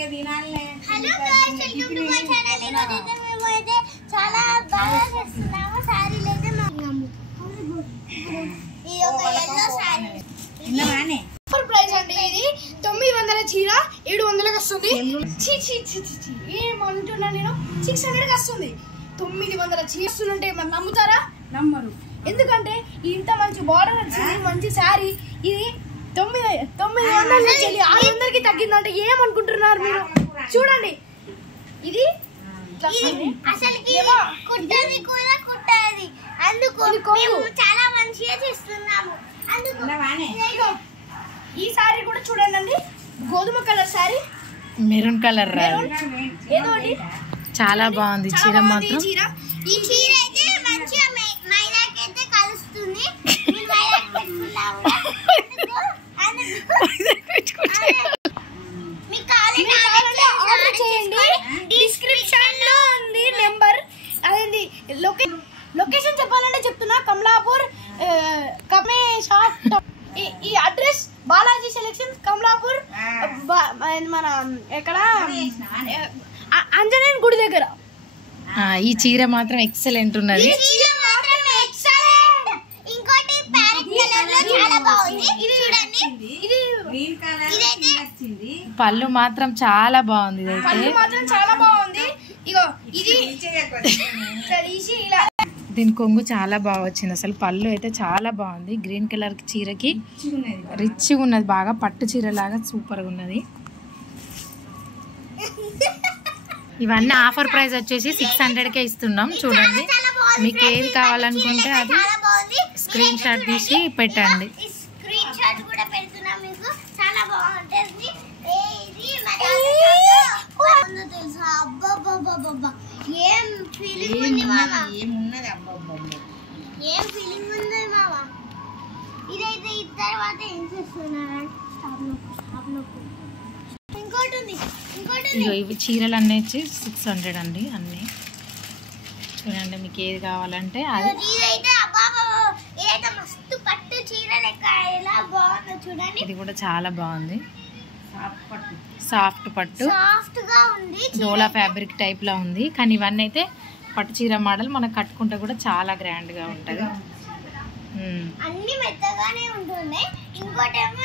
Hello guys, welcome to my channel. ఈరోజైతే మేమైతే చాలా బాగా చేస్తున్నాము. సారీలు అయితే మాకు ఇది ఒక yellow సారీ. ఆఫర్ ప్రైస్ అండి. ఇది 900 చీర 700కి వస్తుంది. ఏమంటున్నా నేను, 600కి వస్తుంది. 900 చీర వస్తుందంటే మరి నమ్ముతారా? నమ్మరు. ఎందుకంటే ఇంత మంచి బార్డర్ వచ్చింది, మంచి శారీ. ఇది 900 నుంచి 600కి తగ్గిందంటే ఏమనుకుంటున్నారు మీరు? చూడండి, ఇది అసలుకి కుట్టది కూడా కుట్టది. అందుకు మేము చాలా మంచిగా చేస్తున్నాము. అందుకు ఈ సారీ కూడా చూడండి, గోధుమ కలర్ సారీ, మెరూన్ కలర్ ఏదో చాలా బాగుంది చీర మాత్రం. ఈ చీర అయితే మంచిగా మైదాకి అయితే కలుస్తుంది. డిస్క్రిప్షన్ లో ఉంది నెంబర్. అదేంటి లొకేషన్ చెప్పాలంటే చెప్తున్నా, కమలాపూర్ ఈ అడ్రస్ బాలాజీ సెలెక్షన్, కమలాపూర్, మన ఎక్కడ ఆంజనేయ గుడి దగ్గర. ఈ చీర మాత్రం ఎక్సలెంట్ ఉన్నది. ఇంకోటి ప్యారెట్ కలర్ లో చాలా బాగుంది. ఇది చూడండి, ఇది పళ్ళు మాత్రం చాలా బాగుంది. పళ్ళు మాత్రం చాలా బాగుంది. ఇగో ఇది ఇలా దీని కొంగు చాలా బాగా వచ్చింది. అసలు పళ్ళు అయితే చాలా బాగుంది. గ్రీన్ కలర్ చీరకి రిచ్గా ఉన్నది, బాగా పట్టు చీర లాగా సూపర్ గా ఉన్నది. ఇవన్నీ ఆఫర్ ప్రైస్ వచ్చేసి 600కే ఇస్తున్నాం. చూడండి, మీకు ఏది కావాలనుకుంటే అది స్క్రీన్ షాట్ తీసి పెట్టండి. స్క్రీన్ షాట్ కూడా పెడుతున్నా మీకు. చాలా బాగుంటుంది. ఏం ఫీలింగ్ ఉంది మామ, ఏం ఫీలింగ్ ఉంది మామ. ఇదైతే ఈ తర్వాత ఏం చేస్తున్నారు? ఇంకోటి ఉంది, ఇవి చీరలు అన్నీ వచ్చి 600 అండి. అన్నీ చూడండి, మీకు ఏది కావాలంటే అది. ఇదైతే ఏదైతే మస్తు పట్టు చీర లెక్క ఎలా బాగుందో చూడండి. ఇది కూడా చాలా బాగుంది, సాఫ్ట్ పట్టు, సాఫ్ట్ గా ఉంది, డోలా ఫ్యాబ్రిక్ టైప్ లో ఉంది. కానీ ఇవన్నీ అయితే పట్టు చీర మోడల్, మనకు కట్టుకుంటే కూడా చాలా గ్రాండ్ గా ఉంటది. అన్ని మెత్తగానే ఉంటుంది. ఇంకోటేమో